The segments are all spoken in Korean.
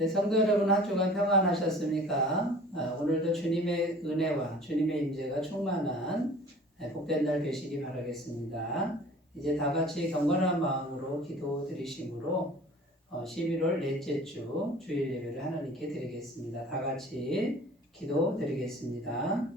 네, 성도 여러분 한 주간 평안하셨습니까? 오늘도 주님의 은혜와 주님의 임재가 충만한 복된 날 되시기 바라겠습니다. 이제 다 같이 경건한 마음으로 기도 드리심으로 11월 넷째 주 주일 예배를 하나님께 드리겠습니다. 다 같이 기도 드리겠습니다.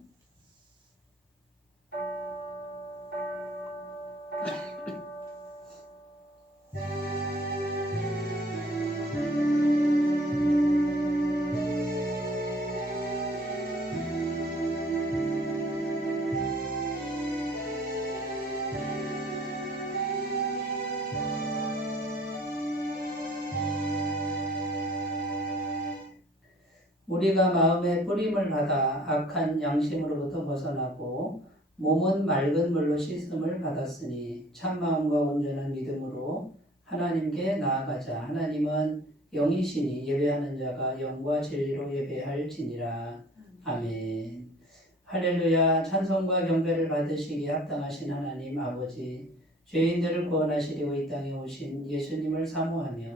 우리가 마음의 뿌림을 받아 악한 양심으로부터 벗어나고 몸은 맑은 물로 씻음을 받았으니 참마음과 온전한 믿음으로 하나님께 나아가자. 하나님은 영이시니 예배하는 자가 영과 진리로 예배할지니라. 아멘. 할렐루야. 찬송과 경배를 받으시기에 합당하신 하나님 아버지, 죄인들을 구원하시려고 이 땅에 오신 예수님을 사모하며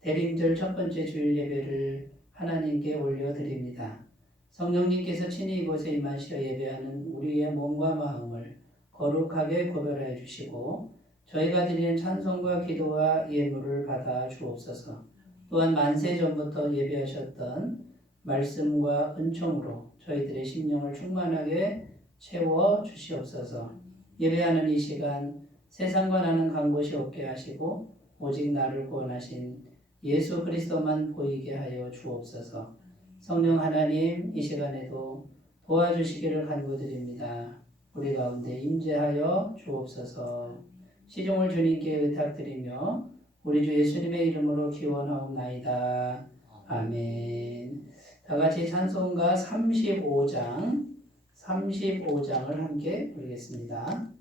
대림절 첫 번째 주일 예배를 하나님께 올려드립니다. 성령님께서 친히 이곳에 임하시어 예배하는 우리의 몸과 마음을 거룩하게 구별하여 주시고 저희가 드리는 찬송과 기도와 예물을 받아 주옵소서. 또한 만세 전부터 예배하셨던 말씀과 은총으로 저희들의 심령을 충만하게 채워 주시옵소서. 예배하는 이 시간 세상과 나는 간 곳이 없게 하시고 오직 나를 구원하신 예수 그리스도만 보이게 하여 주옵소서. 성령 하나님, 이 시간에도 도와주시기를 간구드립니다. 우리 가운데 임재하여 주옵소서. 시종을 주님께 의탁드리며 우리 주 예수님의 이름으로 기원하옵나이다. 아멘. 다 같이 찬송가 35장을 함께 부르겠습니다.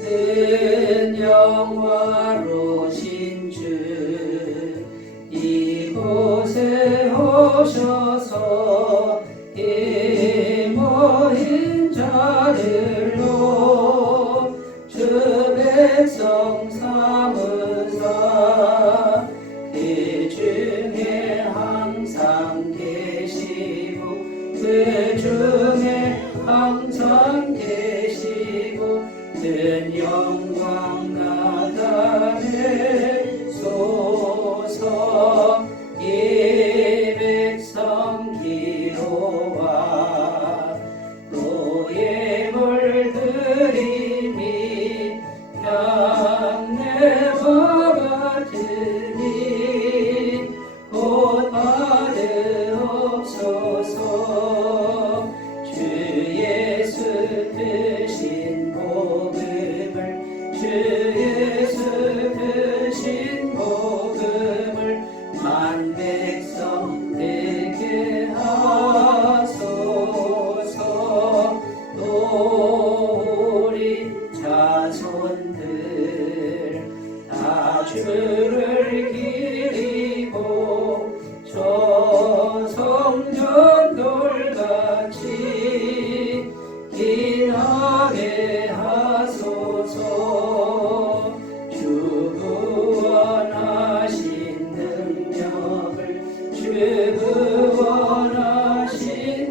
큰 영화로신 주 이곳에 오셔서 이 모인 자들로 주 백성 삼으사 그 중에 항상 계시고 그 중에 항상 계시고 큰 영광 나타내소서. 이 백성 기도와 또 예물드림이 향내와 같으니 곧 받으옵소서. 주 예수 드신 주 예수 드신 복음을 만백성 되게 하소서. 또 우리 자손들 다 주를 기리고 저 성전돌같이 기나게 하소서. 주 구원하신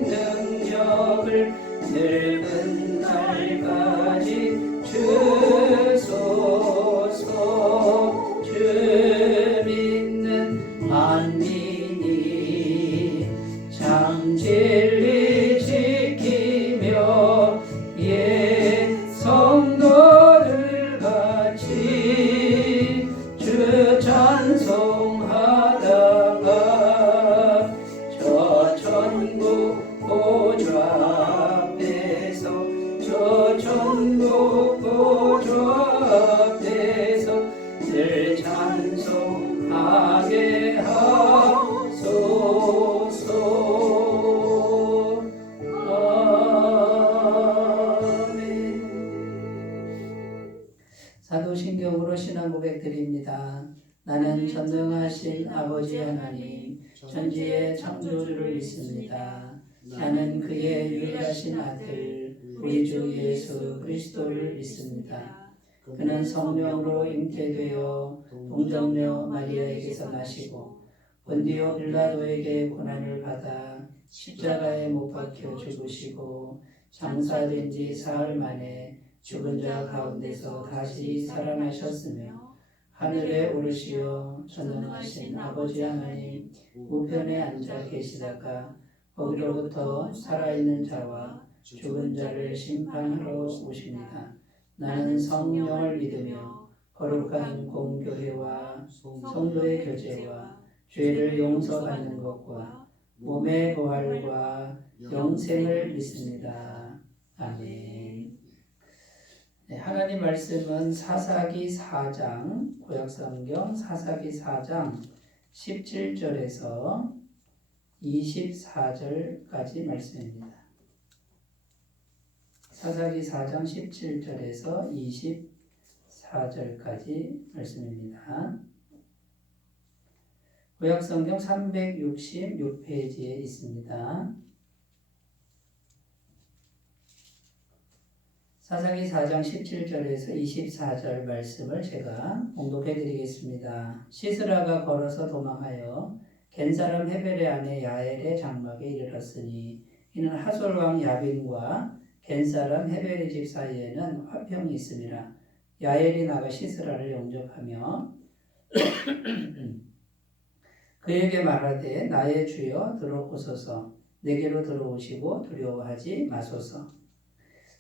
능력을 늙은 날까지 주소서. 주 믿는 만민이 참 진리 지키며 성도들 같이 주 찬송하다가 저 천국 보좌 앞에서 늘 찬송하게 하소서. 사도신경으로 신앙 고백 드립니다. 나는 전능하신 아버지 하나님 전지의 창조주를 믿습니다. 나는 그의 유일하신 아들 우리 주 예수 그리스도를 믿습니다. 그는 성령으로 잉태되어 동정녀 마리아에게서 나시고 본디오 빌라도에게 고난을 받아 십자가에 못 박혀 죽으시고 장사된 지 사흘 만에 죽은 자 가운데서 다시 살아나셨으며 하늘에 오르시어 전능하신 아버지 하나님 우편에 앉아 계시다가 거기로부터 살아있는 자와 죽은 자를 심판하러 오십니다. 나는 성령을 믿으며 거룩한 공교회와 성도의 교제와 죄를 용서받는 것과 몸의 부활과 영생을 믿습니다. 아멘. 네, 하나님 말씀은 사사기 4장, 구약성경 사사기 4장 17절에서 24절까지 말씀입니다. 사사기 4장 17절에서 24절까지 말씀입니다. 구약성경 366페이지에 있습니다. 사사기 4장 17절에서 24절 말씀을 제가 봉독해 드리겠습니다. 시스라가 걸어서 도망하여 겐사람 헤벨의 아내 야엘의 장막에 이르렀으니 이는 하솔 왕 야빈과 겐사람 헤벨의 집 사이에는 화평이 있음이라. 야엘이 나가 시스라를 영접하며 그에게 말하되 나의 주여 들어오소서 내게로 들어오시고 두려워하지 마소서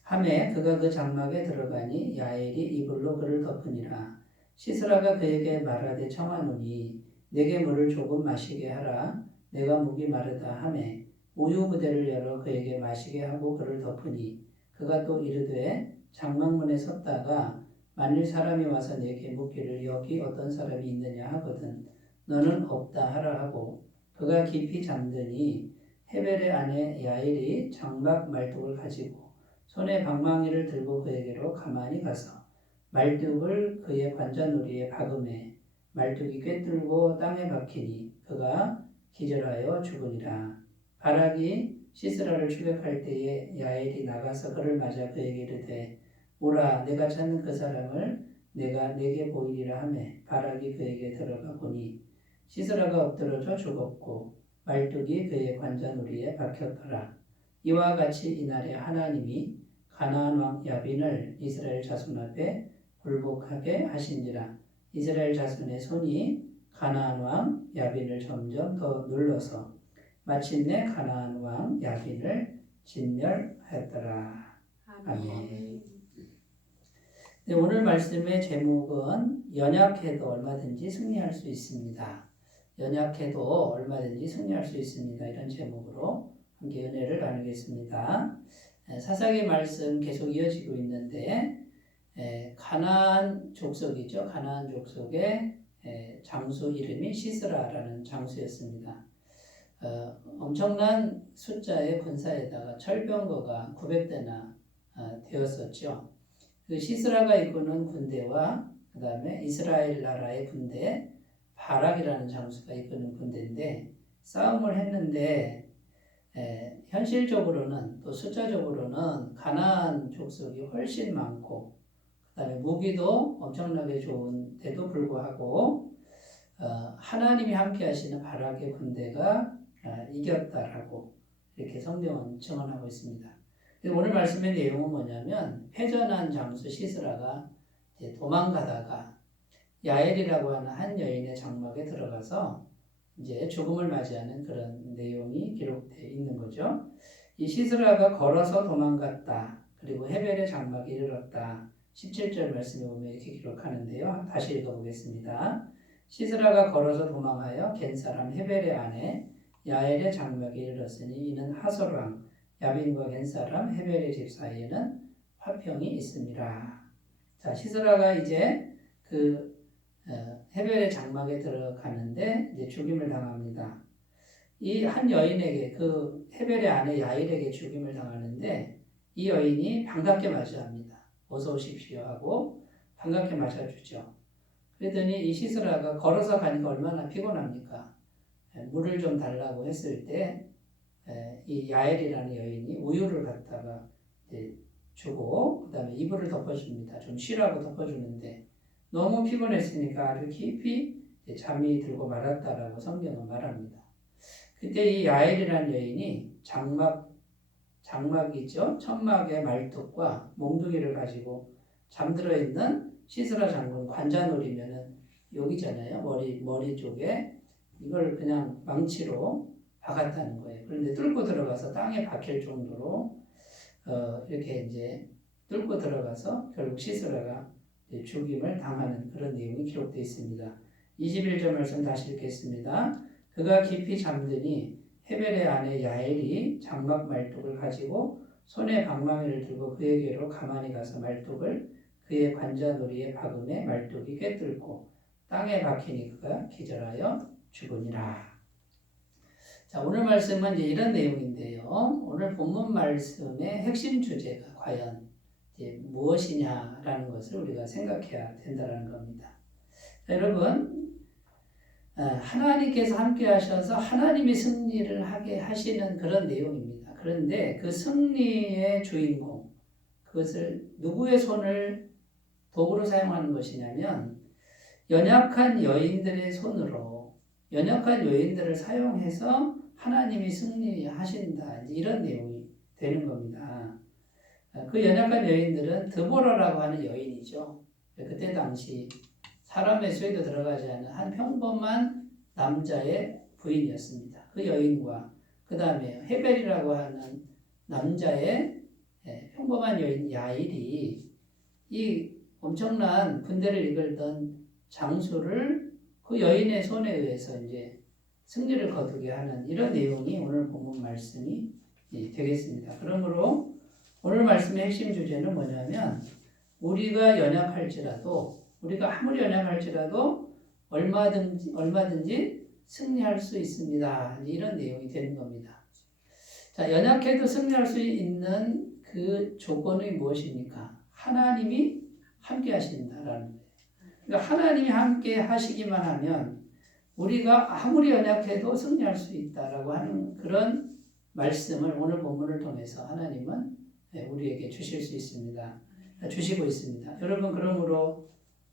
하매 그가 그 장막에 들어가니 야엘이 이불로 그를 덮으니라. 시스라가 그에게 말하되 청하노니 내게 물을 조금 마시게 하라. 내가 목이 마르다 하매 우유 부대를 열어 그에게 마시게 하고 그를 덮으니 그가 또 이르되 장막문에 섰다가 만일 사람이 와서 내게 묻기를 여기 어떤 사람이 있느냐 하거든 너는 없다 하라 하고 그가 깊이 잠드니 헤벨의 아내 야엘이 장막 말뚝을 가지고 손에 방망이를 들고 그에게로 가만히 가서 말뚝을 그의 관자놀이에 박음해 말뚝이 꿰뚫고 땅에 박히니 그가 기절하여 죽으니라. 바락이 시스라를 추격할 때에 야엘이 나가서 그를 맞아 그에게 이르되 오라 내가 찾는 그 사람을 내가 내게 보이리라 하매 바락이 그에게 들어가 보니 시스라가 엎드러져 죽었고 말뚝이 그의 관자놀이에 박혔더라. 이와 같이 이날에 하나님이 가나안 왕 야빈을 이스라엘 자손 앞에 굴복하게 하신지라. 이스라엘 자손의 손이 가나안 왕 야빈을 점점 더 눌러서 마침내 가나안 왕 야빈을 진멸하였더라. 아멘. 네, 오늘 말씀의 제목은 연약해도 얼마든지 승리할 수 있습니다. 연약해도 얼마든지 승리할 수 있습니다. 이런 제목으로 함께 은혜를 나누겠습니다. 사사기 말씀 계속 이어지고 있는데 가나안 족속이죠. 가나안 족속의 장수 이름이 시스라라는 장수였습니다. 엄청난 숫자의 군사에다가 철병거가 900대나 되었었죠. 그 시스라가 이끄는 군대와 그 다음에 이스라엘 나라의 군대 바락이라는 장수가 이끄는 군대인데 싸움을 했는데 현실적으로는 또 숫자적으로는 가나안 족속이 훨씬 많고 그 다음에 무기도 엄청나게 좋은데도 불구하고 하나님이 함께 하시는 바락의 군대가 이겼다라고 이렇게 성경은 증언하고 있습니다. 오늘 말씀의 내용은 뭐냐면 패전한 장수 시스라가 도망가다가 야엘이라고 하는 한 여인의 장막에 들어가서 이제 죽음을 맞이하는 그런 내용이 기록되어 있는 거죠. 이 시스라가 걸어서 도망갔다. 그리고 헤벨의 장막에 이르렀다. 17절 말씀에 보면 이렇게 기록하는데요. 다시 읽어보겠습니다. 시스라가 걸어서 도망하여 겐사람 헤벨의 아내 야엘의 장막에 이르렀으니 이는 하솔 왕 야빈과 겐사람 헤벨의 집 사이에는 화평이 있음이라. 자, 시스라가 이제 그 헤벨의 장막에 들어가는데 이제 죽임을 당합니다. 이 한 여인에게 그 헤벨의 아내 야일에게 죽임을 당하는데 이 여인이 반갑게 맞이합니다. 어서 오십시오 하고 반갑게 맞아주죠. 그랬더니 이 시스라가 걸어서 가니까 얼마나 피곤합니까? 물을 좀 달라고 했을 때 이 야엘이라는 여인이 우유를 갖다가 이제 주고 그 다음에 이불을 덮어줍니다. 좀 쉬라고 덮어주는데 너무 피곤했으니까 아주 깊이 잠이 들고 말았다라고 성경은 말합니다. 그때 이 야엘이라는 여인이 장막이죠. 천막의 말뚝과 몽둥이를 가지고 잠들어 있는 시스라 장군 관자놀이면은 여기잖아요. 머리 쪽에 이걸 그냥 망치로 박았다는 거예요. 그런데 뚫고 들어가서 땅에 박힐 정도로 이렇게 이제 뚫고 들어가서 결국 시스라가 죽임을 당하는 그런 내용이 기록되어 있습니다. 21절 말씀 다시 읽겠습니다. 그가 깊이 잠드니 헤벨의 아내 야엘이 장막 말뚝을 가지고 손에 방망이를 들고 그에게로 가만히 가서 말뚝을 그의 관자놀이에 박음에 말뚝이 꿰뚫고 땅에 박히니 그가 기절하여 죽으니라. 자, 오늘 말씀은 이제 이런 내용인데요. 오늘 본문 말씀의 핵심 주제가 과연 이제 무엇이냐라는 것을 우리가 생각해야 된다는 겁니다. 자, 여러분, 하나님께서 함께 하셔서 하나님이 승리를 하게 하시는 그런 내용입니다. 그런데 그 승리의 주인공, 그것을 누구의 손을 도구로 사용하는 것이냐면 연약한 여인들의 손으로 연약한 여인들을 사용해서 하나님이 승리하신다. 이런 내용이 되는 겁니다. 그 연약한 여인들은 드보라라고 하는 여인이죠. 그때 당시 사람의 수에도 들어가지 않은 한 평범한 남자의 부인이었습니다. 그 여인과 그 다음에 헤벨이라고 하는 남자의 평범한 여인 야일이 이 엄청난 군대를 이끌던 장수를 그 여인의 손에 의해서 이제 승리를 거두게 하는 이런 내용이 오늘 본문 말씀이 되겠습니다. 그러므로 오늘 말씀의 핵심 주제는 뭐냐면 우리가 아무리 연약할지라도 얼마든지 승리할 수 있습니다. 이런 내용이 되는 겁니다. 자, 연약해도 승리할 수 있는 그 조건이 무엇입니까? 하나님이 함께 하신다라는 거예요. 그러니까 하나님이 함께 하시기만 하면 우리가 아무리 연약해도 승리할 수 있다라고 하는 그런 말씀을 오늘 본문을 통해서 하나님은 우리에게 주시고 있습니다. 여러분, 그러므로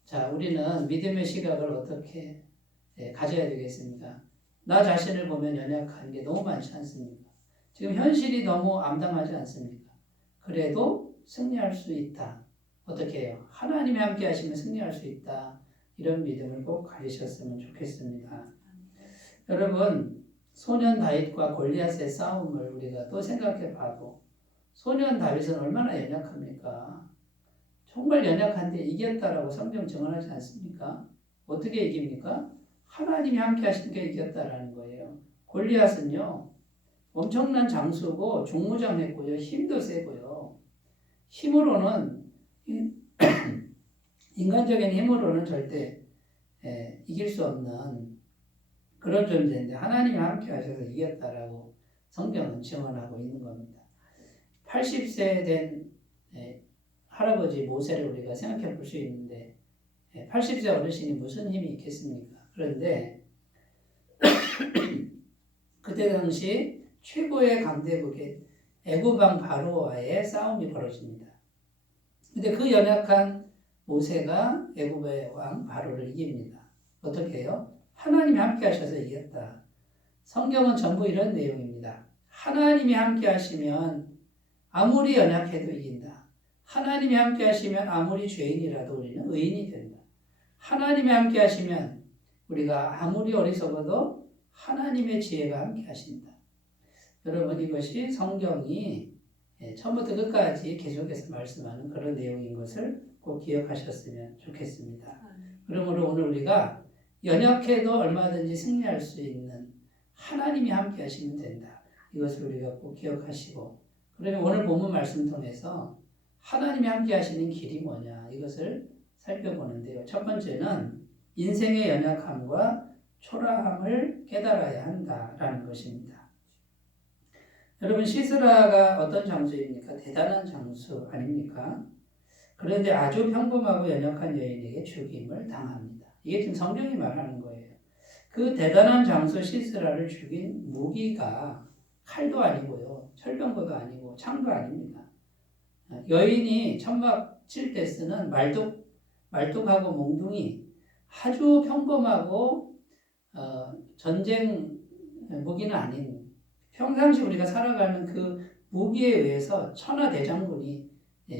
자, 우리는 믿음의 시각을 어떻게 가져야 되겠습니까? 나 자신을 보면 연약한 게 너무 많지 않습니까? 지금 현실이 너무 암담하지 않습니까? 그래도 승리할 수 있다. 어떻게 해요? 하나님이 함께 하시면 승리할 수 있다. 이런 믿음을 꼭 가지셨으면 좋겠습니다. 여러분, 소년 다윗과 골리앗의 싸움을 우리가 또 생각해 봐도 소년 다윗은 얼마나 연약합니까? 정말 연약한데 이겼다라고 성경 증언하지 않습니까? 어떻게 이깁니까? 하나님이 함께 하시니까 이겼다라는 거예요. 골리앗은요, 엄청난 장수고 중무장했고요, 힘도 세고요. 힘으로는 인간적인 힘으로는 절대 이길 수 없는 그런 존재인데 하나님이 함께 하셔서 이겼다라고 성경은 증언하고 있는 겁니다. 80세 된 할아버지 모세를 우리가 생각해 볼 수 있는데 80세 어르신이 무슨 힘이 있겠습니까? 그런데 그때 당시 최고의 강대국의 애굽 왕 바로와의 싸움이 벌어집니다. 근데 그 연약한 모세가 애굽의 왕 바로를 이깁니다. 어떻게 해요? 하나님이 함께 하셔서 이겼다. 성경은 전부 이런 내용입니다. 하나님이 함께 하시면 아무리 연약해도 이긴다. 하나님이 함께 하시면 아무리 죄인이라도 우리는 의인이 된다. 하나님이 함께 하시면 우리가 아무리 어리석어도 하나님의 지혜가 함께 하신다. 여러분, 이것이 성경이 처음부터 끝까지 계속해서 말씀하는 그런 내용인 것을 꼭 기억하셨으면 좋겠습니다. 그러므로 오늘 우리가 연약해도 얼마든지 승리할 수 있는 하나님이 함께 하시면 된다. 이것을 우리가 꼭 기억하시고, 그러면 오늘 본문 말씀 통해서 하나님이 함께 하시는 길이 뭐냐 이것을 살펴보는데요. 첫 번째는 인생의 연약함과 초라함을 깨달아야 한다라는 것입니다. 여러분, 시스라가 어떤 장수입니까? 대단한 장수 아닙니까? 그런데 아주 평범하고 연약한 여인에게 죽임을 당합니다. 이게 지금 성경이 말하는 거예요. 그 대단한 장수 시스라를 죽인 무기가 칼도 아니고요, 철병거도 아니고 창도 아닙니다. 여인이 천막 칠 때 쓰는 말뚝하고 몽둥이, 아주 평범하고 전쟁 무기는 아닌, 평상시 우리가 살아가는 그 무기에 의해서 천하대장군이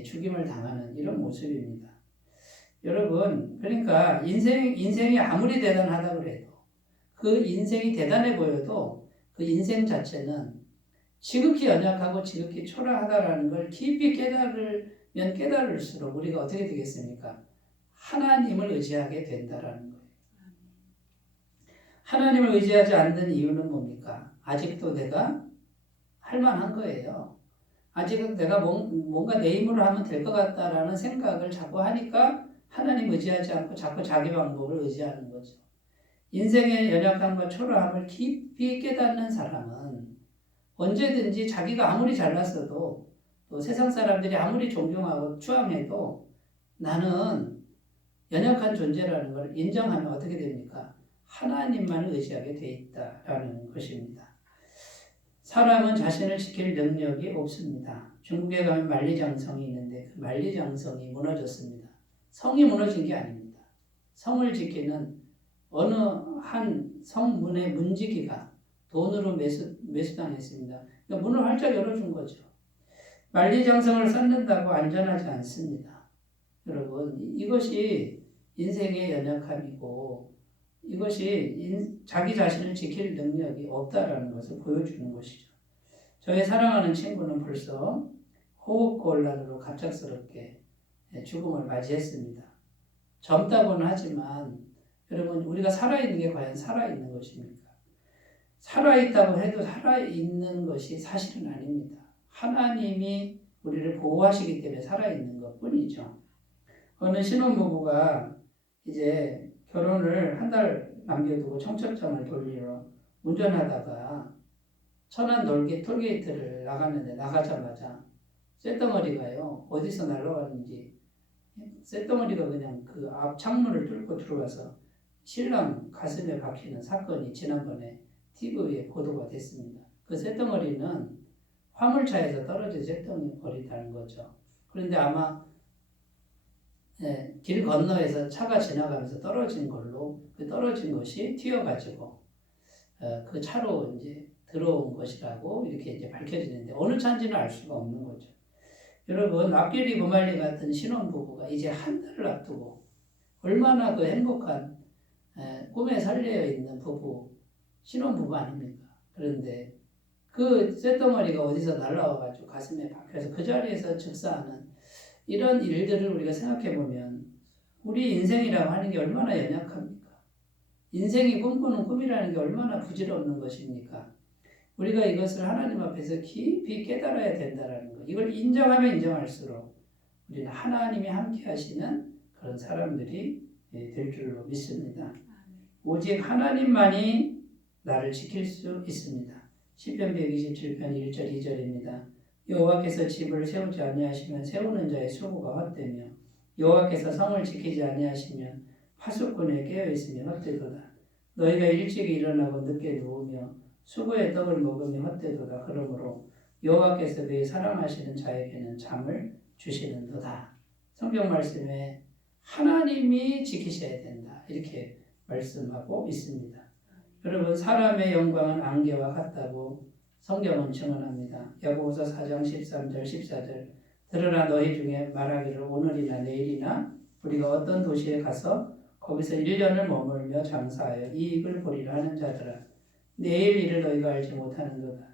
죽임을 당하는 이런 모습입니다. 여러분, 그러니까 인생이 아무리 대단하다 그래도, 그 인생이 대단해 보여도 그 인생 자체는 지극히 연약하고 지극히 초라하다라는 걸 깊이 깨달으면 깨달을수록 우리가 어떻게 되겠습니까? 하나님을 의지하게 된다라는 거예요. 하나님을 의지하지 않는 이유는 뭡니까? 아직도 내가 할만한 거예요. 아직은 내가 뭔가 내 힘으로 하면 될 것 같다라는 생각을 자꾸 하니까 하나님 의지하지 않고 자꾸 자기 방법을 의지하는 거죠. 인생의 연약함과 초라함을 깊이 깨닫는 사람은 언제든지 자기가 아무리 잘났어도 또 세상 사람들이 아무리 존경하고 추앙해도 나는 연약한 존재라는 걸 인정하면 어떻게 됩니까? 하나님만을 의지하게 돼 있다라는 것입니다. 사람은 자신을 지킬 능력이 없습니다. 중국에 가면 만리장성이 있는데 그 만리장성이 무너졌습니다. 성이 무너진 게 아닙니다. 성을 지키는 어느 한 성문의 문지기가 돈으로 매수당했습니다. 그러니까 문을 활짝 열어준 거죠. 만리장성을 쌓는다고 안전하지 않습니다. 여러분, 이것이 인생의 연약함이고 이것이 자기 자신을 지킬 능력이 없다라는 것을 보여주는 것이죠. 저의 사랑하는 친구는 벌써 호흡곤란으로 갑작스럽게 죽음을 맞이했습니다. 젊다고는 하지만 여러분, 우리가 살아있는 게 과연 살아있는 것입니까? 살아있다고 해도 살아있는 것이 사실은 아닙니다. 하나님이 우리를 보호하시기 때문에 살아있는 것 뿐이죠. 어느 신혼부부가 이제 결혼을 한 달 남겨두고 청첩장을 돌리러 운전하다가 천안 톨게이트를 나갔는데 나가자마자 쇳덩어리가요, 어디서 날아왔는지 쇳덩어리가 그냥 그 앞 창문을 뚫고 들어와서 신랑 가슴에 박히는 사건이 지난번에 TV에 보도가 됐습니다. 그 쇳덩어리는 화물차에서 떨어진 쇳덩어리라는 거죠. 그런데 아마 길 건너에서 차가 지나가면서 떨어진 걸로, 그 떨어진 것이 튀어가지고 그 차로 이제 들어온 것이라고 이렇게 이제 밝혀지는데 어느 차인지는 알 수가 없는 거죠. 여러분, 앞길이 무말리 같은 신혼부부가 이제 한 달을 앞두고 얼마나 그 행복한 꿈에 살려 있는 신혼부부 아닙니까? 그런데 그 쇳덩어리가 어디서 날라와가지고 가슴에 박혀서 그 자리에서 즉사하는 이런 일들을 우리가 생각해보면 우리 인생이라고 하는 게 얼마나 연약합니까? 인생이 꿈꾸는 꿈이라는 게 얼마나 부질없는 것입니까? 우리가 이것을 하나님 앞에서 깊이 깨달아야 된다는 것. 이걸 인정하면 인정할수록 우리는 하나님이 함께 하시는 그런 사람들이 될 줄로 믿습니다. 오직 하나님만이 나를 지킬 수 있습니다. 시편 127편 1절 2절입니다. 여호와께서 집을 세우지 아니하시면 세우는 자의 수고가 헛되며 여호와께서 성을 지키지 아니하시면 파수꾼에 깨어있으며 헛되도다. 너희가 일찍이 일어나고 늦게 누우며 수고의 떡을 먹으며 헛되도다. 그러므로 여호와께서 그의 사랑하시는 자에게는 잠을 주시는도다. 성경 말씀에 하나님이 지키셔야 된다, 이렇게 말씀하고 있습니다. 여러분, 사람의 영광은 안개와 같다고 성경은 증언합니다. 야고보서 4장 13절 14절 들으라, 너희 중에 말하기를 오늘이나 내일이나 우리가 어떤 도시에 가서 거기서 1년을 머물며 장사하여 이익을 보리라 하는 자들아, 내일 일을 너희가 알지 못하는도다.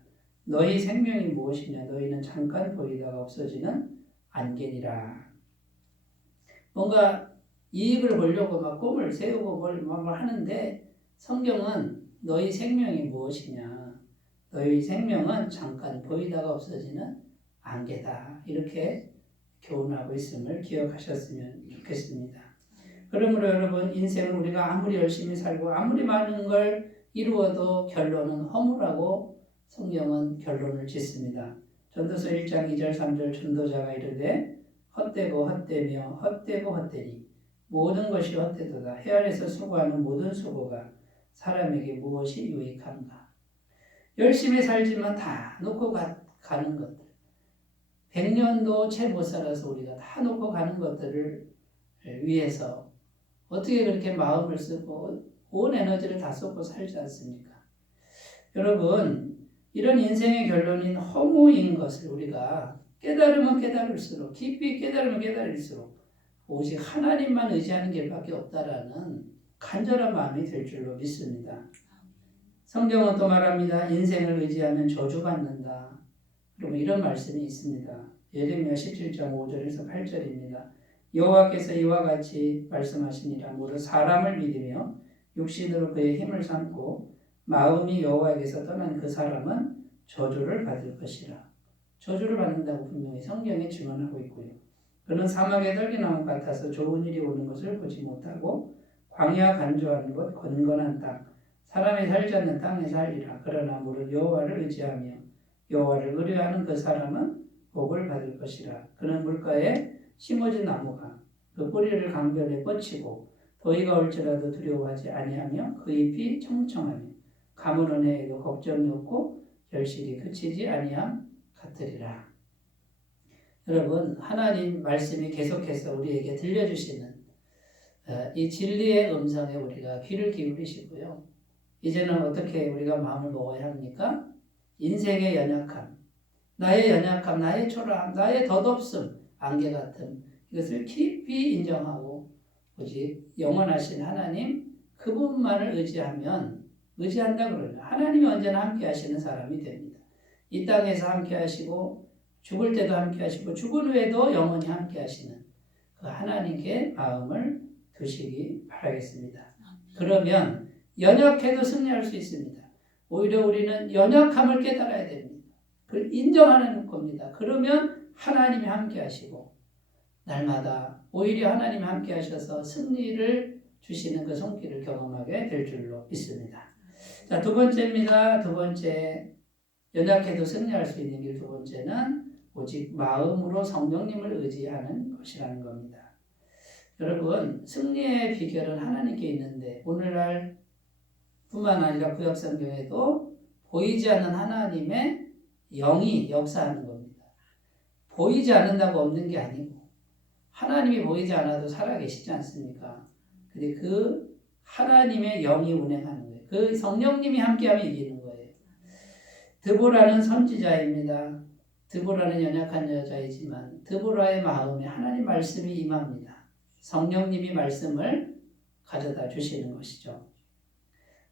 너희 생명이 무엇이냐? 너희는 잠깐 보이다가 없어지는 안개니라. 뭔가 이익을 보려고 막 꿈을 세우고 뭘 하는데 성경은 너희 생명이 무엇이냐? 너희 생명은 잠깐 보이다가 없어지는 안개다, 이렇게 교훈하고 있음을 기억하셨으면 좋겠습니다. 그러므로 여러분, 인생은 우리가 아무리 열심히 살고 아무리 많은 걸 이루어도 결론은 허무라고 성경은 결론을 짓습니다. 전도서 1장 2절 3절 전도자가 이르되 헛되고 헛되며 헛되고 헛되니 모든 것이 헛되도다. 해 아래서 수고하는 모든 수고가 사람에게 무엇이 유익한가? 열심히 살지만 다 놓고 가는 것들, 100년도 채 못 살아서 우리가 다 놓고 가는 것들을 위해서 어떻게 그렇게 마음을 쓰고 온 에너지를 다 쏟고 살지 않습니까? 여러분, 이런 인생의 결론인 허무인 것을 우리가 깨달으면 깨달을수록, 깊이 깨달으면 깨달을수록 오직 하나님만 의지하는 길밖에 없다라는 간절한 마음이 될 줄로 믿습니다. 성경은 또 말합니다. 인생을 의지하면 저주받는다. 그리고 이런 말씀이 있습니다. 예레미야 17장 5절에서 8절입니다. 여호와께서 이와 같이 말씀하시니라. 무릇 사람을 믿으며 육신으로 그의 힘을 삼고 마음이 여호와에게서 떠난 그 사람은 저주를 받을 것이라. 저주를 받는다고 분명히 성경에 증언하고 있고요. 그는 사막의 떨기나무 같아서 좋은 일이 오는 것을 보지 못하고 광야 간조한 곳 건건한 땅 사람이 살지 않는 땅에 살리라. 그러나 무릇 여호와를 의지하며 여호와를 의뢰하는 그 사람은 복을 받을 것이라. 그는 물가에 심어진 나무가 그 뿌리를 강변에 뻗치고 더위가 올지라도 두려워하지 아니하며 그 잎이 청청하며 가물은 해에도 걱정이 없고 결실이 그치지 아니함 같으리라. 여러분, 하나님 말씀이 계속해서 우리에게 들려주시는 이 진리의 음성에 우리가 귀를 기울이시고요. 이제는 어떻게 우리가 마음을 먹어야 합니까? 인생의 연약함, 나의 연약함, 나의 초라함, 나의 덧없음, 안개 같음 이것을 깊이 인정하고 오직 영원하신 하나님 그분만을 의지한다 그러면 하나님이 언제나 함께 하시는 사람이 됩니다. 이 땅에서 함께 하시고 죽을 때도 함께 하시고 죽은 후에도 영원히 함께 하시는 그 하나님께 마음을 두시기 바라겠습니다. 그러면 연약해도 승리할 수 있습니다. 오히려 우리는 연약함을 깨달아야 됩니다. 그걸 인정하는 겁니다. 그러면 하나님이 함께 하시고 날마다 오히려 하나님이 함께 하셔서 승리를 주시는 그 손길을 경험하게 될 줄로 믿습니다. 자, 두 번째입니다. 두 번째, 연약해도 승리할 수 있는 길 두 번째는 오직 마음으로 성령님을 의지하는 것이라는 겁니다. 여러분, 승리의 비결은 하나님께 있는데 오늘날 뿐만 아니라 구약 성경에도 보이지 않는 하나님의 영이 역사하는 겁니다. 보이지 않는다고 없는 게 아니고 하나님이 보이지 않아도 살아계시지 않습니까? 근데 그 하나님의 영이 운행하는 거예요. 그 성령님이 함께하면 이기는 거예요. 드보라는 선지자입니다. 드보라는 연약한 여자이지만 드보라의 마음에 하나님 말씀이 임합니다. 성령님이 말씀을 가져다 주시는 것이죠.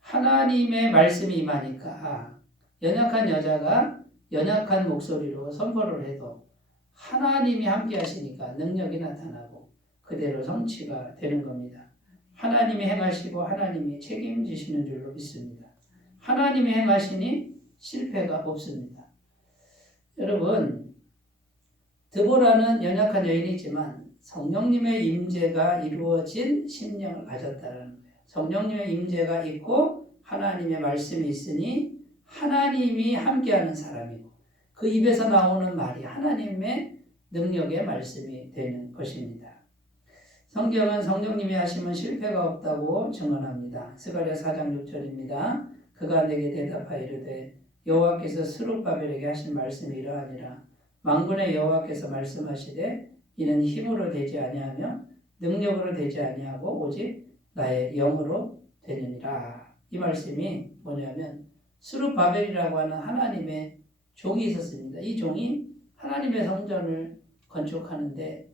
하나님의 말씀이 임하니까 연약한 여자가 연약한 목소리로 선포를 해도 하나님이 함께 하시니까 능력이 나타나고 그대로 성취가 되는 겁니다. 하나님이 행하시고 하나님이 책임지시는 줄로 믿습니다. 하나님이 행하시니 실패가 없습니다. 여러분, 드보라는 연약한 여인이지만 성령님의 임재가 이루어진 심령을 가졌다는 거예요. 성령님의 임재가 있고 하나님의 말씀이 있으니 하나님이 함께하는 사람이고 그 입에서 나오는 말이 하나님의 능력의 말씀이 되는 것입니다. 성경은 성령님이 하시면 실패가 없다고 증언합니다. 스가랴 4장 6절입니다. 그가 내게 대답하여 이르되 여호와께서 스룹바벨에게 하신 말씀이 이러하니라. 만군의 여호와께서 말씀하시되 이는 힘으로 되지 아니하며 능력으로 되지 아니하고 오직 나의 영으로 되느니라. 이 말씀이 뭐냐면 스룹바벨이라고 하는 하나님의 종이 있었습니다. 이 종이 하나님의 성전을 건축하는데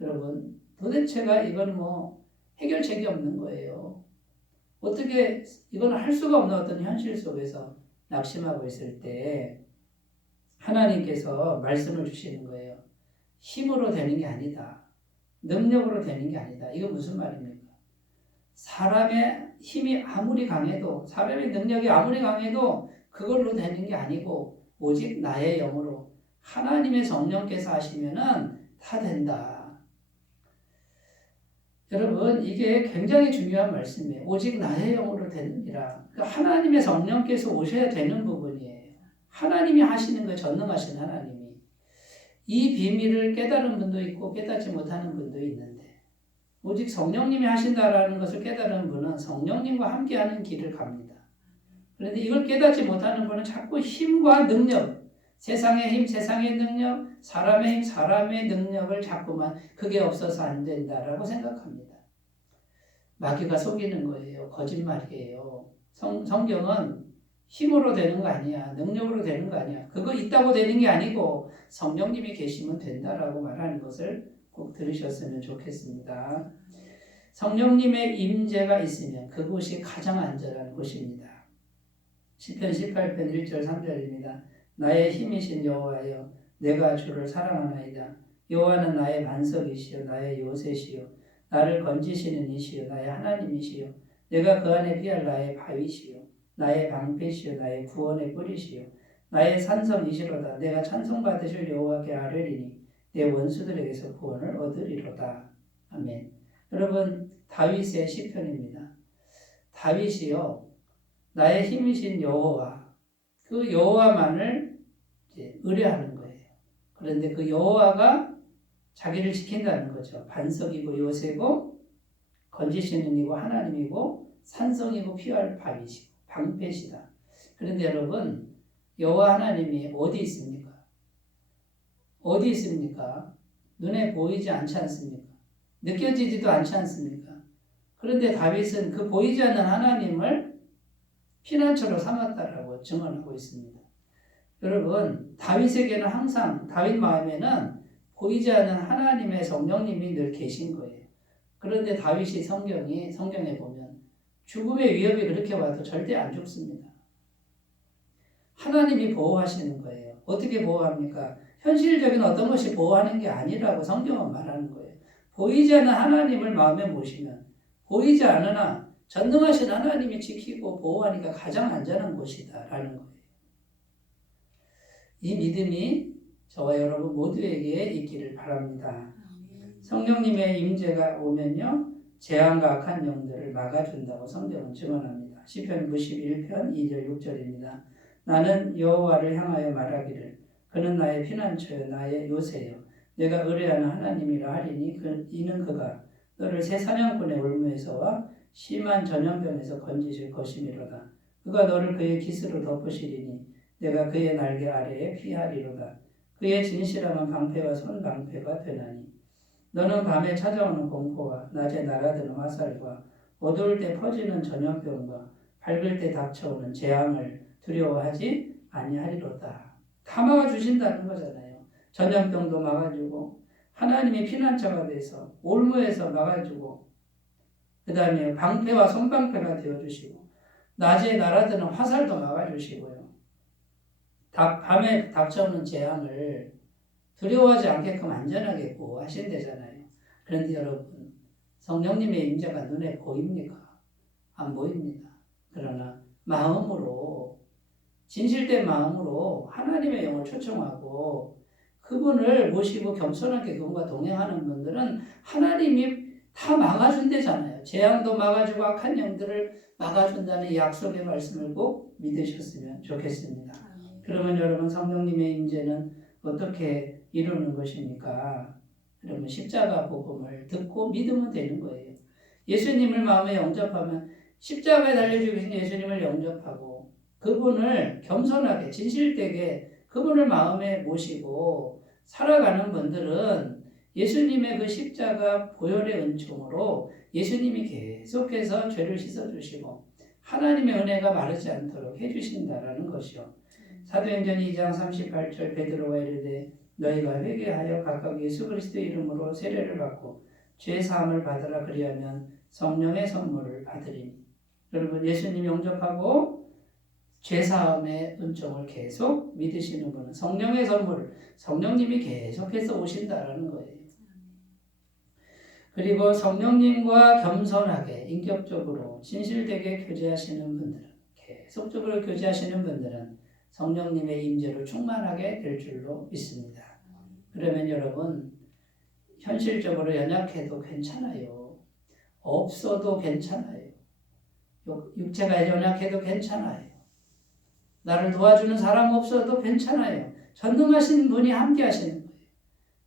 여러분 도대체가 이건 해결책이 없는 거예요. 어떻게 이건 할 수가 없는 어떤 현실 속에서 낙심하고 있을 때 하나님께서 말씀을 주시는 거예요. 힘으로 되는 게 아니다. 능력으로 되는 게 아니다. 이거 무슨 말입니까? 사람의 힘이 아무리 강해도 사람의 능력이 아무리 강해도 그걸로 되는 게 아니고 오직 나의 영으로 하나님의 성령께서 하시면은 다 된다. 여러분 이게 굉장히 중요한 말씀이에요. 오직 나의 영으로 되느니라. 하나님의 성령께서 오셔야 되는 부분이에요. 하나님이 하시는 거 전능하신 하나님이. 이 비밀을 깨달은 분도 있고 깨닫지 못하는 분도 있는데 오직 성령님이 하신다라는 것을 깨달은 분은 성령님과 함께하는 길을 갑니다. 그런데 이걸 깨닫지 못하는 분은 자꾸 힘과 능력, 세상의 힘, 세상의 능력, 사람의 힘, 사람의 능력을 자꾸만 그게 없어서 안 된다라고 생각합니다. 마귀가 속이는 거예요. 거짓말이에요. 성경은 힘으로 되는 거 아니야. 능력으로 되는 거 아니야. 그거 있다고 되는 게 아니고 성령님이 계시면 된다라고 말하는 것을 꼭 들으셨으면 좋겠습니다. 성령님의 임재가 있으면 그곳이 가장 안전한 곳입니다. 시편 18편 1절 3절입니다. 나의 힘이신 여호와여 내가 주를 사랑하나이다. 여호와는 나의 반석이시요 나의 요새시요 나를 건지시는 이시요 나의 하나님이시요 내가 그 안에 피할 나의 바위시요 나의 방패시요 나의 구원의 뿌리시요 나의 산성이시로다. 내가 찬송받으실 여호와께 아뢰리니 내 원수들에게서 구원을 얻으리로다. 아멘. 여러분 다윗의 시편입니다. 다윗이요 나의 힘이신 여호와 그 여호와만을 의뢰하는 거예요. 그런데 그 여호와가 자기를 지킨다는 거죠. 반석이고 요새고 건지시는 이고 하나님이고 산성이고 피할 바위시고 방패시다. 그런데 여러분 여호와 하나님이 어디 있습니까? 어디 있습니까? 눈에 보이지 않지 않습니까? 느껴지지도 않지 않습니까? 그런데 다윗은 그 보이지 않는 하나님을 피난처로 삼았다라고 증언하고 있습니다. 여러분 다윗에게는 항상 다윗 마음에는 보이지 않는 하나님의 성령님이 늘 계신 거예요. 그런데 다윗이 성경에 보면 죽음의 위협이 그렇게 와도 절대 안 죽습니다. 하나님이 보호하시는 거예요. 어떻게 보호합니까? 현실적인 어떤 것이 보호하는 게 아니라고 성경은 말하는 거예요. 보이지 않는 하나님을 마음에 모시면 보이지 않으나 전능하신 하나님이 지키고 보호하니까 가장 안전한 곳이다 라는 거예요. 이 믿음이 저와 여러분 모두에게 있기를 바랍니다. 성령님의 임재가 오면요 재앙과 악한 영들을 막아준다고 성경은 증언합니다. 시편 91편 2절 6절입니다. 나는 여호와를 향하여 말하기를 그는 나의 피난처요 나의 요새요 내가 의뢰하는 하나님이라 하리니 이는 그가 너를 새 사냥꾼의 올무에서와 심한 전염병에서 건지실 것이미로다. 그가 너를 그의 깃으로 덮으시리니 내가 그의 날개 아래에 피하리로다. 그의 진실함은 방패와 손방패가 되나니 너는 밤에 찾아오는 공포와 낮에 날아드는 화살과 어두울 때 퍼지는 전염병과 밝을 때 닥쳐오는 재앙을 두려워하지 아니하리로다. 다 막아주신다는 거잖아요. 전염병도 막아주고 하나님의 피난처가 돼서 올무에서 막아주고 그 다음에 방패와 손방패가 되어주시고 낮에 날아드는 화살도 막아주시고요. 밤에 닥쳐오는 재앙을 두려워하지 않게끔 안전하게 보호하신대잖아요. 그런데 여러분 성령님의 임재가 눈에 보입니까? 안 보입니다. 그러나 마음으로 진실된 마음으로 하나님의 영을 초청하고 그분을 모시고 겸손하게 그분과 동행하는 분들은 하나님이 다 막아준대잖아요. 재앙도 막아주고 악한 영들을 막아준다는 약속의 말씀을 꼭 믿으셨으면 좋겠습니다. 그러면 여러분 성령님의 임재는 어떻게 이루는 것입니까? 여러분 십자가 복음을 듣고 믿으면 되는 거예요. 예수님을 마음에 영접하면 십자가에 달려 죽으신 예수님을 영접하고 그분을 겸손하게 진실되게 그분을 마음에 모시고 살아가는 분들은 예수님의 그 십자가 보혈의 은총으로 예수님이 계속해서 죄를 씻어주시고 하나님의 은혜가 마르지 않도록 해주신다라는 것이요. 사도행전 2장 38절 베드로가 이르되 너희가 회개하여 각각 예수 그리스도의 이름으로 세례를 받고 죄 사함을 받으라 그리하면 성령의 선물을 받으리니. 여러분 예수님 영접하고 죄 사함의 은총을 계속 믿으시는 분은 성령의 선물을 성령님이 계속해서 오신다라는 거예요. 그리고 성령님과 겸손하게 인격적으로 진실되게 교제하시는 분들은 계속적으로 교제하시는 분들은 성령님의 임재로 충만하게 될 줄로 믿습니다. 그러면 여러분 현실적으로 연약해도 괜찮아요. 없어도 괜찮아요. 육체가 연약해도 괜찮아요. 나를 도와주는 사람 없어도 괜찮아요. 전능하신 분이 함께 하시는 거예요.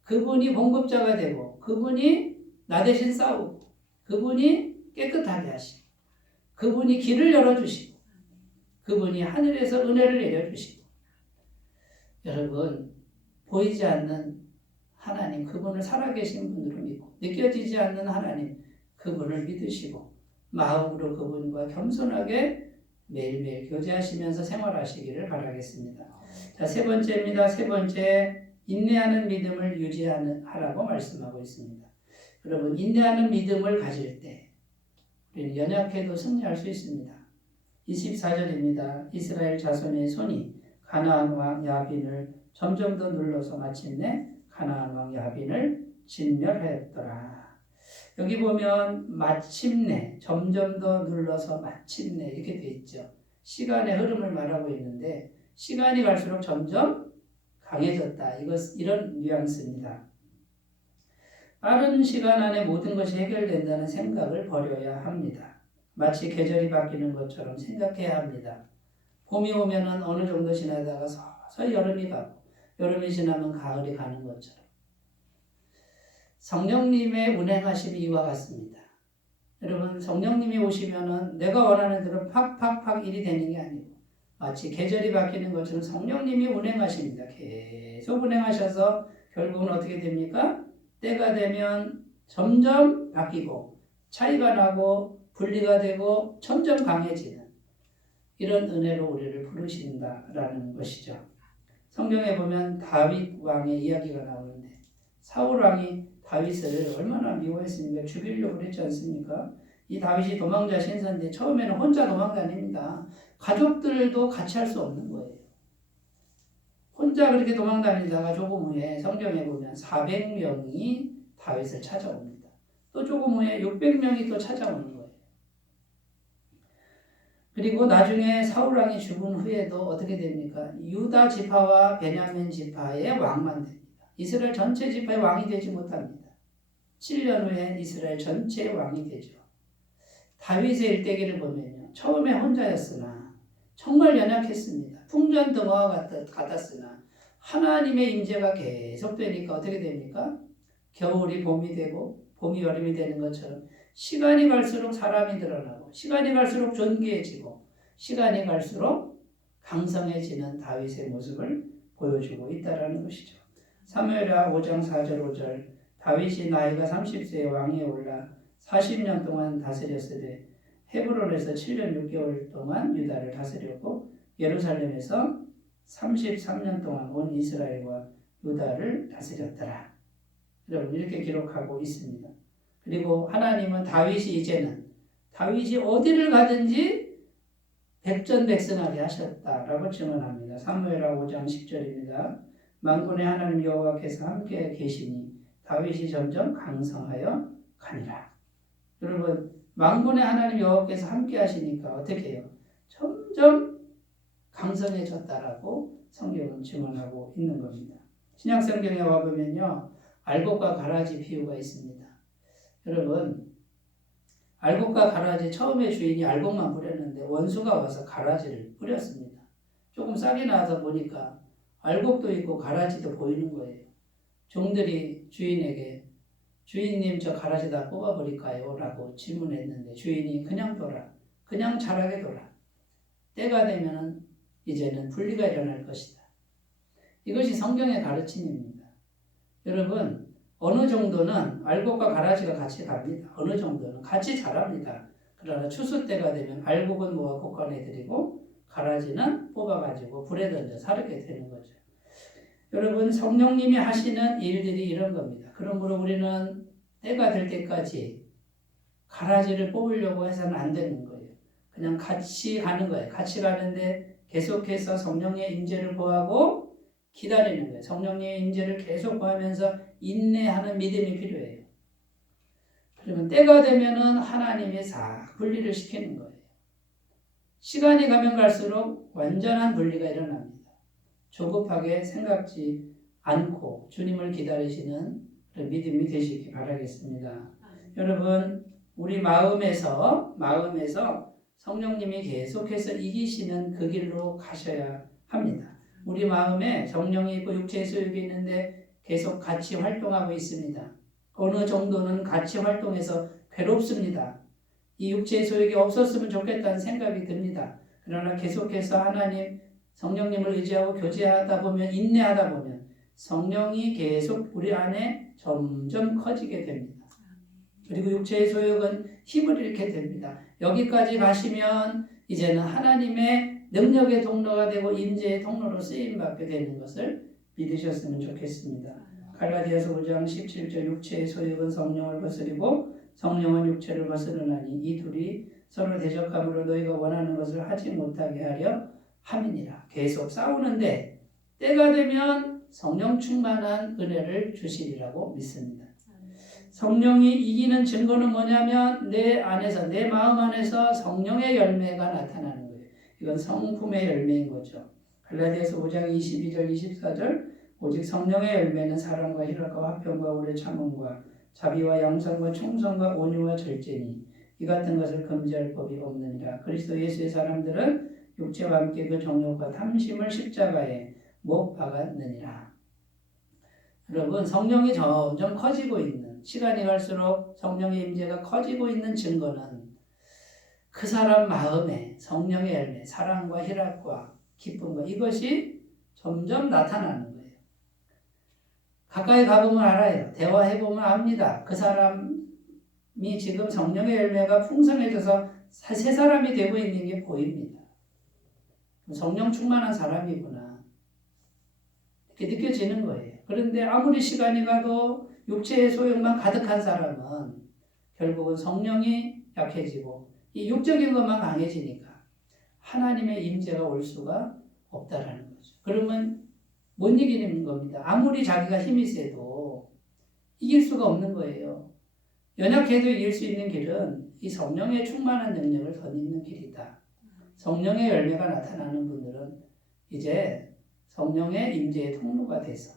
그분이 봉급자가 되고 그분이 나 대신 싸우고 그분이 깨끗하게 하시고 그분이 길을 열어주시고 그분이 하늘에서 은혜를 내려주시고 여러분 보이지 않는 하나님 그분을 살아계신 분으로 믿고 느껴지지 않는 하나님 그분을 믿으시고 마음으로 그분과 겸손하게 매일매일 교제하시면서 생활하시기를 바라겠습니다. 자, 세 번째입니다. 세 번째, 인내하는 믿음을 유지하라고 말씀하고 있습니다. 여러분, 인내하는 믿음을 가질 때 우리는 연약해도 승리할 수 있습니다. 24절입니다. 이스라엘 자손의 손이 가나안 왕 야빈을 점점 더 눌러서 마침내 가나안 왕 야빈을 진멸하였더라. 여기 보면 마침내, 점점 더 눌러서 마침내 이렇게 돼 있죠. 시간의 흐름을 말하고 있는데 시간이 갈수록 점점 강해졌다. 이런 뉘앙스입니다. 빠른 시간 안에 모든 것이 해결된다는 생각을 버려야 합니다. 마치 계절이 바뀌는 것처럼 생각해야 합니다. 봄이 오면은 어느 정도 지나다가 서서히 여름이 가고 여름이 지나면 가을이 가는 것처럼 성령님의 운행하심이 이와 같습니다. 여러분 성령님이 오시면은 내가 원하는 대로 팍팍팍 일이 되는 게 아니고 마치 계절이 바뀌는 것처럼 성령님이 운행하십니다. 계속 운행하셔서 결국은 어떻게 됩니까? 때가 되면 점점 바뀌고 차이가 나고 분리가 되고 점점 강해지는 이런 은혜로 우리를 부르신다라는 것이죠. 성경에 보면 다윗 왕의 이야기가 나오는데 사울 왕이 다윗을 얼마나 미워했습니까? 죽이려고 그랬지 않습니까? 이 다윗이 도망자 신사인데 처음에는 혼자 도망다닙니다. 가족들도 같이 할 수 없는 거예요. 혼자 그렇게 도망다니다가 조금 후에 성경에 보면 400명이 다윗을 찾아옵니다. 또 조금 후에 600명이 또 찾아오는 거예요. 그리고 나중에 사울왕이 죽은 후에도 어떻게 됩니까? 유다 지파와 베냐민 지파의 왕만 됩니다. 이스라엘 전체 지파의 왕이 되지 못합니다. 7년 후에 이스라엘 전체의 왕이 되죠. 다윗의 일대기를 보면요. 처음에 혼자였으나 정말 연약했습니다. 풍전등화와 같았으나 하나님의 임재가 계속되니까 어떻게 됩니까? 겨울이 봄이 되고 봄이 여름이 되는 것처럼 시간이 갈수록 사람이 드러나고 시간이 갈수록 존귀해지고 시간이 갈수록 강성해지는 다윗의 모습을 보여주고 있다는 것이죠. 사무엘하 5장 4절 5절 다윗이 나이가 30세에 왕위에 올라 40년 동안 다스렸으되 헤브론에서 7년 6개월 동안 유다를 다스렸고 예루살렘에서 33년 동안 온 이스라엘과 유다를 다스렸더라. 여러분 이렇게 기록하고 있습니다. 그리고 하나님은 다윗이 어디를 가든지 백전백승하게 하셨다라고 증언합니다. 사무엘하 5장 10절입니다. 만군의 하나님 여호와께서 함께 계시니 다윗이 점점 강성하여 가니라. 여러분 만군의 하나님 여호와께서 함께 하시니까 어떻게 해요? 점점 강성해졌다라고 성경은 증언하고 있는 겁니다. 신약성경에 와보면요. 알곡과 가라지 비유가 있습니다. 여러분 알곡과 가라지 처음에 주인이 알곡만 뿌렸는데 원수가 와서 가라지를 뿌렸습니다. 조금 싹이 나서 보니까 알곡도 있고 가라지도 보이는 거예요. 종들이 주인에게 주인님 저 가라지 다 뽑아버릴까요? 라고 질문했는데 주인이 그냥 둬라. 그냥 자라게 둬라. 때가 되면 이제는 분리가 일어날 것이다. 이것이 성경의 가르침입니다. 여러분 어느 정도는 알곡과 가라지가 같이 갑니다. 어느 정도는 같이 자랍니다. 그러나 추수 때가 되면 알곡은 모아 곡간해드리고 가라지는 뽑아가지고 불에 던져 사르게 되는 거죠. 여러분 성령님이 하시는 일들이 이런 겁니다. 그러므로 우리는 때가 될 때까지 가라지를 뽑으려고 해서는 안 되는 거예요. 그냥 같이 가는 거예요. 같이 가는데 계속해서 성령의 임재를 구하고 기다리는 거예요. 성령의 임재를 계속 구하면서 인내하는 믿음이 필요해요. 그러면 때가 되면은 하나님이 싹 분리를 시키는 거예요. 시간이 가면 갈수록 완전한 분리가 일어납니다. 조급하게 생각지 않고 주님을 기다리시는 그런 믿음이 되시기 바라겠습니다. 여러분 우리 마음에서 성령님이 계속해서 이기시는 그 길로 가셔야 합니다. 우리 마음에 성령이 있고 육체의 소욕이 있는데 계속 같이 활동하고 있습니다. 어느 정도는 같이 활동해서 괴롭습니다. 이 육체의 소욕이 없었으면 좋겠다는 생각이 듭니다. 그러나 계속해서 하나님 성령님을 의지하고 교제하다 보면, 인내하다 보면 성령이 계속 우리 안에 점점 커지게 됩니다. 그리고 육체의 소욕은 힘을 잃게 됩니다. 여기까지 가시면 이제는 하나님의 능력의 통로가 되고 임재의 통로로 쓰임받게 되는 것을 믿으셨으면 좋겠습니다. 갈라디아서 5장 17절 육체의 소욕은 성령을 거스리고 성령은 육체를 거스르나니 이 둘이 서로 대적함으로 너희가 원하는 것을 하지 못하게 하려 함이니라. 계속 싸우는데 때가 되면 성령 충만한 은혜를 주시리라고 믿습니다. 성령이 이기는 증거는 뭐냐면 내 안에서, 내 마음 안에서 성령의 열매가 나타나는 거예요. 이건 성품의 열매인 거죠. 갈라디아서 5장 22절 24절 오직 성령의 열매는 사랑과 희락과 화평과 오래 참음과 자비와 양선과 충성과 온유와 절제니 이 같은 것을 금지할 법이 없느니라. 그리스도 예수의 사람들은 육체와 함께 그 정욕과 탐심을 십자가에 못 박았느니라. 여러분, 성령이 점점 커지고 있는, 시간이 갈수록 성령의 임재가 커지고 있는 증거는 그 사람 마음에 성령의 열매, 사랑과 희락과 기쁨과 이것이 점점 나타나는 거예요. 가까이 가보면 알아요. 대화해보면 압니다. 그 사람이 지금 성령의 열매가 풍성해져서 새 사람이 되고 있는 게 보입니다. 성령 충만한 사람이구나. 이렇게 느껴지는 거예요. 그런데 아무리 시간이 가도 육체의 소욕만 가득한 사람은 결국은 성령이 약해지고 이 육적인 것만 강해지니까 하나님의 임재가 올 수가 없다라는 거죠. 그러면 못 이기는 겁니다. 아무리 자기가 힘이 세도 이길 수가 없는 거예요. 연약해도 이길 수 있는 길은 이 성령의 충만한 능력을 덧입는 길이다. 성령의 열매가 나타나는 분들은 이제 성령의 임재의 통로가 돼서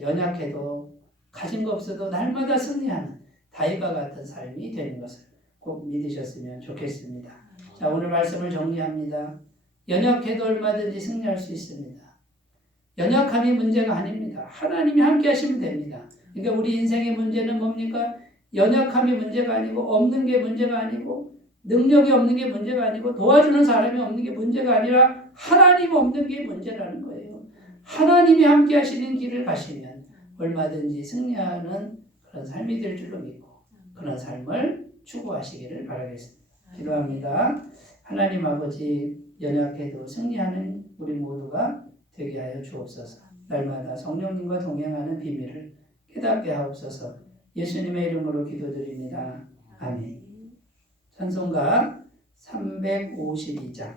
연약해도 가진 거 없어도 날마다 승리하는 다윗과 같은 삶이 되는 것을 꼭 믿으셨으면 좋겠습니다. 자, 오늘 말씀을 정리합니다. 연약해도 얼마든지 승리할 수 있습니다. 연약함이 문제가 아닙니다. 하나님이 함께 하시면 됩니다. 그러니까 우리 인생의 문제는 뭡니까? 연약함이 문제가 아니고 없는 게 문제가 아니고 능력이 없는 게 문제가 아니고 도와주는 사람이 없는 게 문제가 아니라 하나님 없는 게 문제라는 거예요. 하나님이 함께 하시는 길을 가시면 얼마든지 승리하는 그런 삶이 될 줄로 믿고 그런 삶을 추구하시기를 바라겠습니다. 기도합니다. 하나님 아버지, 연약해도 승리하는 우리 모두가 되게 하여 주옵소서. 날마다 성령님과 동행하는 비밀을 깨닫게 하옵소서. 예수님의 이름으로 기도드립니다. 아멘. 찬송가 352장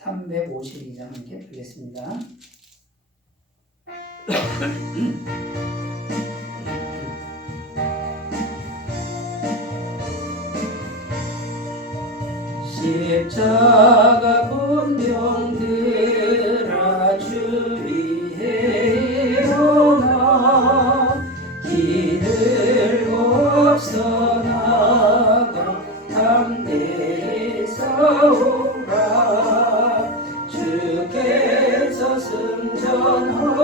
함께 부르겠습니다. 십자가 군병들아 주 위에 일어나 길을 없어 나가 담대히 싸우라. 주께서 승천하고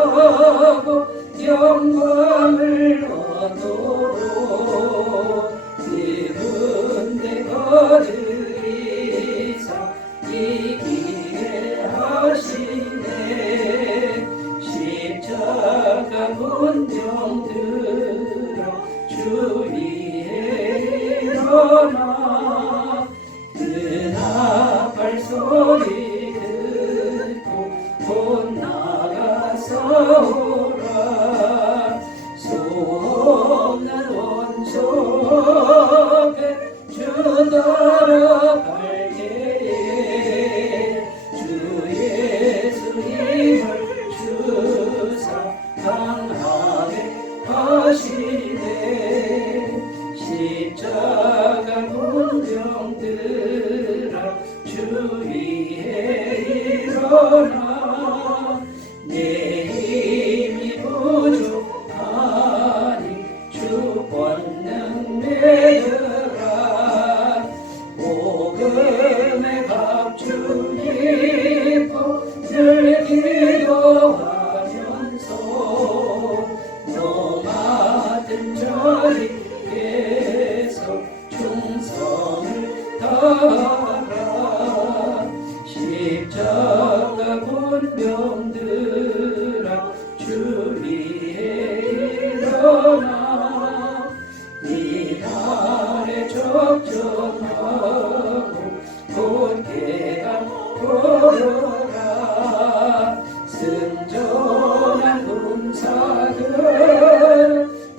영광을 얻도록 기분대 거들이사 이기게 하시네. 십자가 군병들아 주 위에 일어나 그 나팔 소리 듣고 곧 나가 싸우라. 수없는 원수에게 주 따라갈 때에 주 예수 힘을 주사 강하게 하시네. 십자가 군병들아 주 위에 일어나 내 힘이 부족하니 주 권능 믿으라. 복음의 값주 입고 늘 기도하면서 너 맡은 저리 계속 충성을 다하라. 십자가 날에 적정하고 곧게가 오르라 승전한 군사들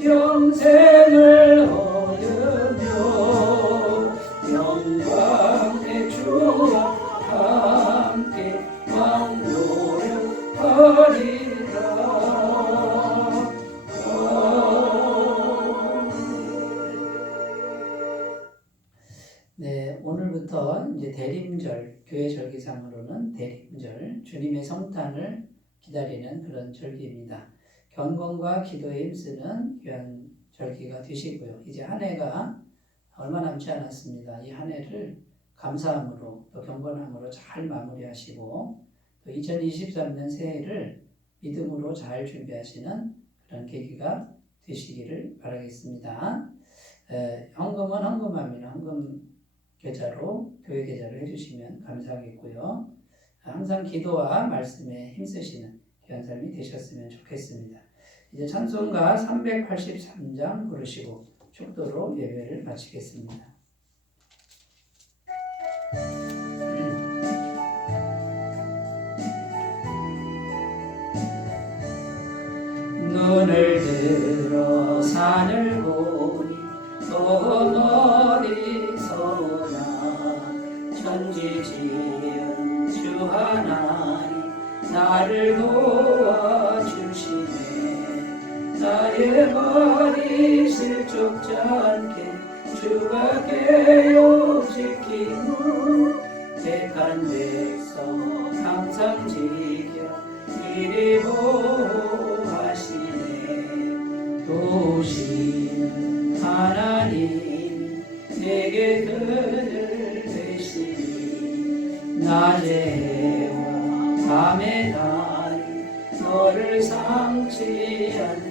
영생을 얻으며 영광의 주와 함께 왕노릇하리라. 네, 오늘부터 이제 대림절, 교회 절기상으로는 대림절, 주님의 성탄을 기다리는 그런 절기입니다. 경건과 기도에 힘쓰는 귀한 절기가 되시고요. 이제 한 해가 얼마 남지 않았습니다. 이 한 해를 감사함으로 또 경건함으로 잘 마무리하시고 또 2023년 새해를 믿음으로 잘 준비하시는 그런 계기가 되시기를 바라겠습니다. 헌금은 헌금함이나 헌금 계좌로 교회 계좌로 해주시면 감사하겠고요. 항상 기도와 말씀에 힘쓰시는 귀한 삶이 되셨으면 좋겠습니다. 이제 찬송가 383장 부르시고 축도로 예배를 마치겠습니다. 눈을 들어 산을 보니 또 어디서나 천지 지은 주 하나님 나를 도와주시네. 나의 머리 실족지 않게 주가 깨어 지키고 택한 백성 항상 지켜 이리 보호하시네. 도우시는 하나님 내게 그늘 되시니 낮의 해와 밤의 달이 너를 상치 않겠네.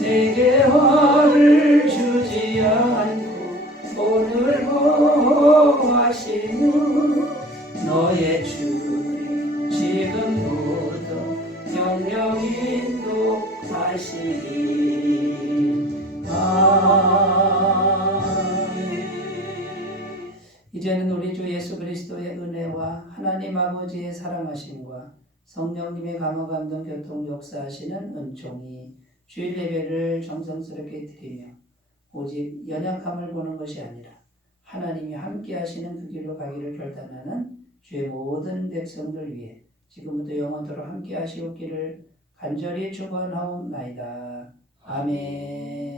내게 화를 주지 않고 오늘 보호하시는 너의 주님 지금부터 영영 인도하시리. 아멘. 이제는 우리 주 예수 그리스도의 은혜와 하나님 아버지의 사랑하심과 성령님의 감화감동 교통 역사하시는 은총이 주일 예배를 정성스럽게 드리며 오직 연약함을 보는 것이 아니라 하나님이 함께 하시는 그 길로 가기를 결단하는 주의 모든 백성들 위해 지금부터 영원토록 함께 하시옵기를 간절히 축원하옵나이다. 아멘.